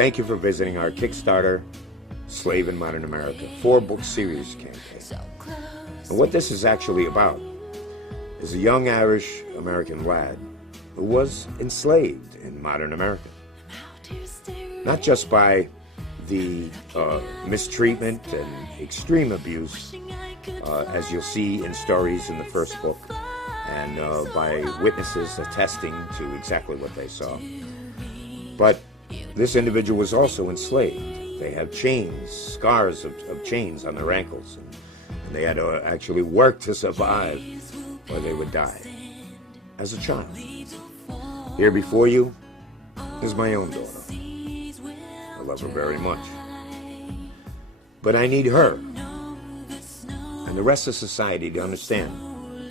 thank you for visiting our Kickstarter, Slave in Modern America 4-book series campaign. And what this is actually about is a young Irish-American lad who was enslaved in modern America. Not just by the mistreatment and extreme abuse, as you'll see in stories in the first book, and by witnesses attesting to exactly what they saw. But this individual was also enslaved. They had chains, scars of chains on their ankles, and they had to actually work to survive, or they would die as a child. Here before you is my own daughter. I love her very much. But I need her and the rest of society to understand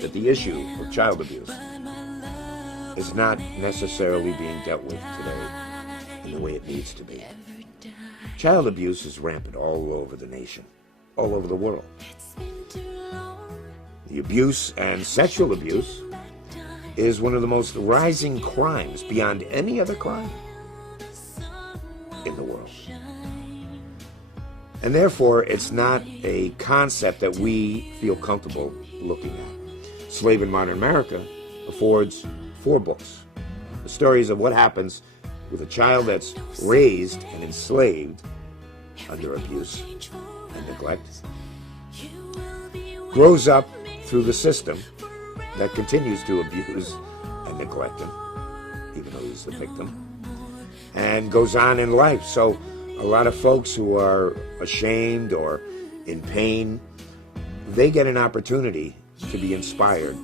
that the issue of child abuse is not necessarily being dealt with today in the way it needs to be. Child abuse is rampant all over the nation, all over the world. The abuse and sexual abuse is one of the most rising crimes beyond any other crime in the world. And therefore, it's not a concept that we feel comfortable looking at. Slave in Modern America affords 4 books. The stories of what happens with a child that's raised and enslaved under abuse and neglect, grows up through the system that continues to abuse and neglect him, even though he's the victim, and goes on in life. So a lot of folks who are ashamed or in pain, they get an opportunity to be inspired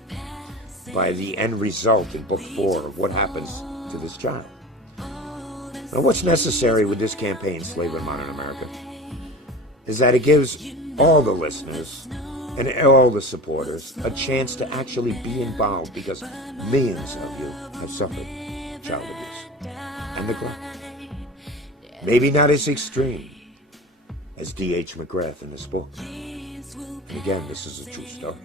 by the end result in book 4 of what happens to this child. Now, what's necessary with this campaign, Slave in Modern America, is that it gives all the listeners and all the supporters a chance to actually be involved, because millions of you have suffered child abuse and neglect. Maybe not as extreme as D.H. McGrath in this book. And again, this is a true story.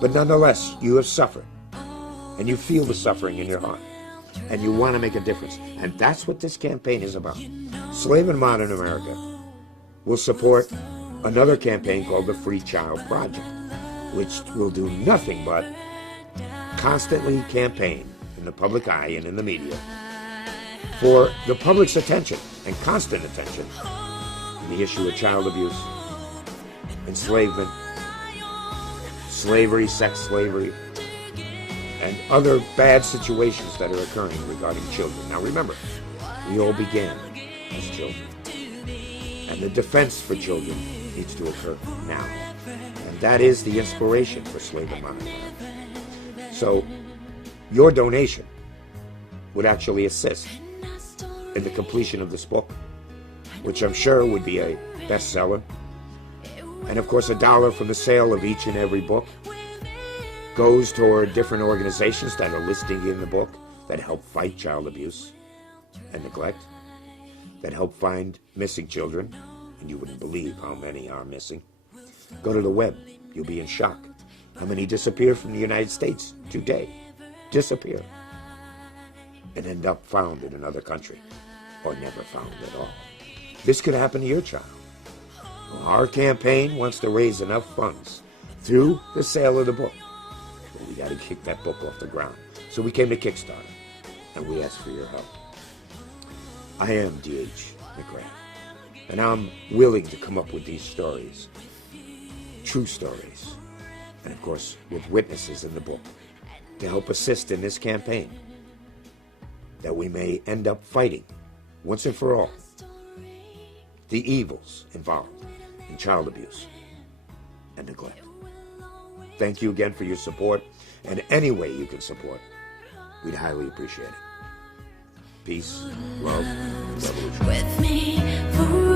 But nonetheless, you have suffered, and you feel the suffering in your heart, and you want to make a difference. And that's what this campaign is about. Slave in Modern America will support another campaign called the Free Child Project, which will do nothing but constantly campaign in the public eye and in the media for the public's attention and constant attention on the issue of child abuse, enslavement, slavery, sex slavery, and other bad situations that are occurring regarding children. Now remember, we all began as children, and the defense for children needs to occur now. And that is the inspiration for Slave in Modern America. So your donation would actually assist in the completion of this book, which I'm sure would be a bestseller. And of course, $1 from the sale of each and every book goes toward different organizations that are listed in the book that help fight child abuse and neglect, that help find missing children, and you wouldn't believe how many are missing. Go to the web, you'll be in shock. How many disappear from the United States today? Disappear. And end up found in another country, or never found at all. This could happen to your child. Well, our campaign wants to raise enough funds through the sale of the book. But we got to kick that book off the ground. So we came to Kickstarter, and we asked for your help. I am D.H. McGrath, and I'm willing to come up with these stories, true stories, and of course with witnesses in the book, to help assist in this campaign, that we may end up fighting, once and for all, the evils involved in child abuse and neglect. Thank you again for your support, and any way you can support, we'd highly appreciate it. Peace, love, revolution. With me forever.